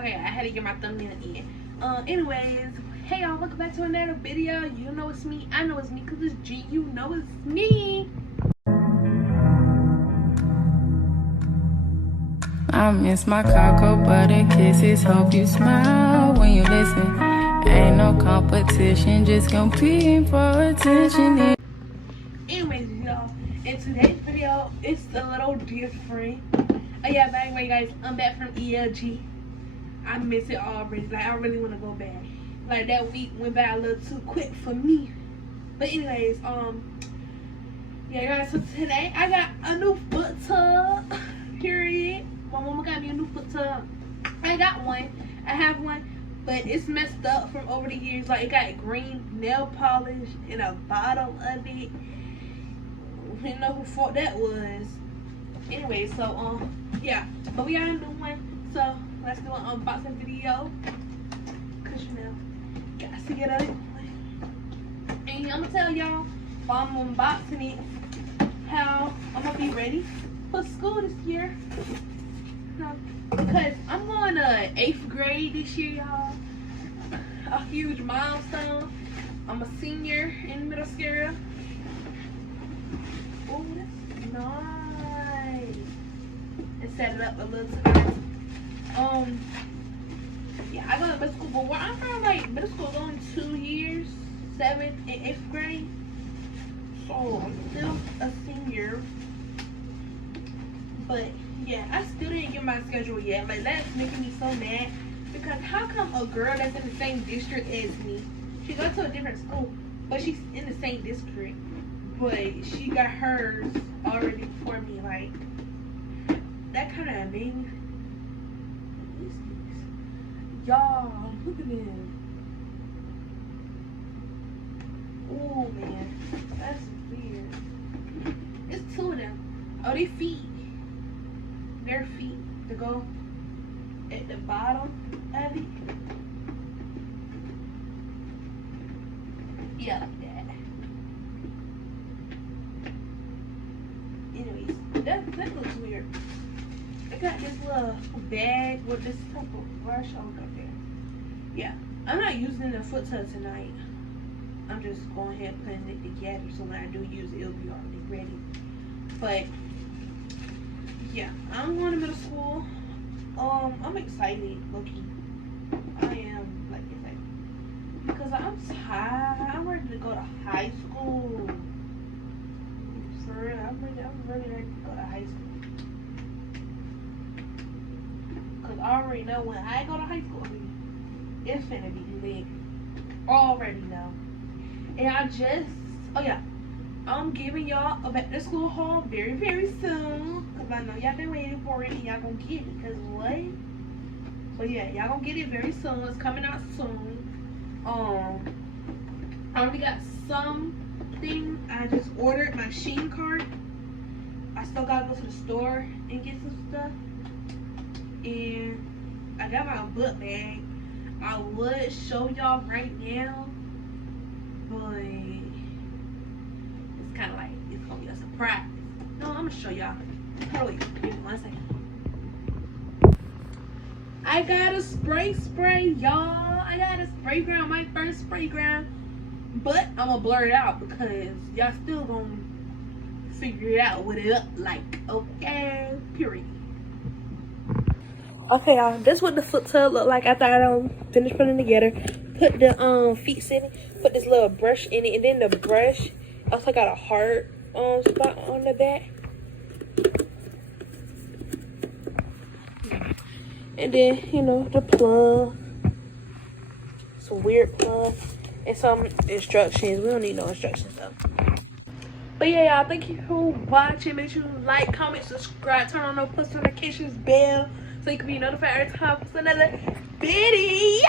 Okay, I had to get my thumbnail in. Anyways, hey y'all, welcome back to another video. You know it's me. I know it's me because it's G. You know it's me. I miss my cocoa butter kisses. Hope you smile when you listen. Ain't no competition, just competing for attention. Anyways, y'all, in today's video, it's a little different. Oh yeah, by the way, guys, I'm back from ELG. I miss it already. Like, I really want to go back. Like, that week went by a little too quick for me. But anyways, yeah, guys, so today I got a new foot tub. Period. My mama got me a new foot tub. I got one. I have one, but it's messed up from over the years. Like, it got green nail polish in the bottom of it. You know who fault that was. Anyway, so yeah, but we got a new one. So let's do an unboxing video. Cause you know, got to get it. And I'm gonna tell y'all while I'm unboxing it how I'm gonna be ready for school this year. Because I'm going to 8th grade this year, y'all. A huge milestone. I'm a senior in middle school. Oh, that's nice. And set it up a little too. Yeah, I go to middle school, but where I'm from, like, middle school is only 2 years, 7th and 8th grade. So I'm still a senior. But yeah, I still didn't get my schedule yet. Like, that's making me so mad. Because how come a girl that's in the same district as me, she goes to a different school, but she's in the same district, but she got hers already before me? Like, that kind of amazing. Y'all, look at them. Oh man, that's weird. It's 2 of them. Oh, they feet. Their feet to go at the bottom of it. Yeah, like that. Anyways, that looks weird. I got this little bag with this type of brush on up there. Yeah, I'm not using the foot tub tonight. I'm just going ahead and putting it together so when I do use it, it'll be already ready. But yeah, I'm going to middle school. I'm excited, low-key. I am, like, excited. Because I'm tired. I'm ready to go to high school. For real, I'm really ready to go to high school. Because I already know when I go to high school, it's finna be lit. Already know. And oh yeah, I'm giving y'all a back to school haul very, very soon. Because I know y'all been waiting for it and y'all gonna get it. Because what? So yeah, y'all gonna get it very soon. It's coming out soon. I already got something. I just ordered my Shein card. I still gotta go to the store and get some stuff. And I got my book bag. I would show y'all right now, but it's kind of like it's gonna be a surprise. No, I'm gonna show y'all. Hold on, give me 1 second. I got a spray, y'all. I got a spray ground, my first spray ground, but I'm gonna blur it out because y'all still gonna figure it out what it look like. Okay, period. Okay, y'all, this what the foot tub look like after I finished putting it together. Put the feet in it, put this little brush in it, and then the brush also got a heart spot on the back. And then, you know, the plug. Some weird plug. And some instructions. We don't need no instructions though. But yeah, y'all, thank you for watching. Make sure you like, comment, subscribe, turn on those post notifications bell so you can be notified every time I post another video.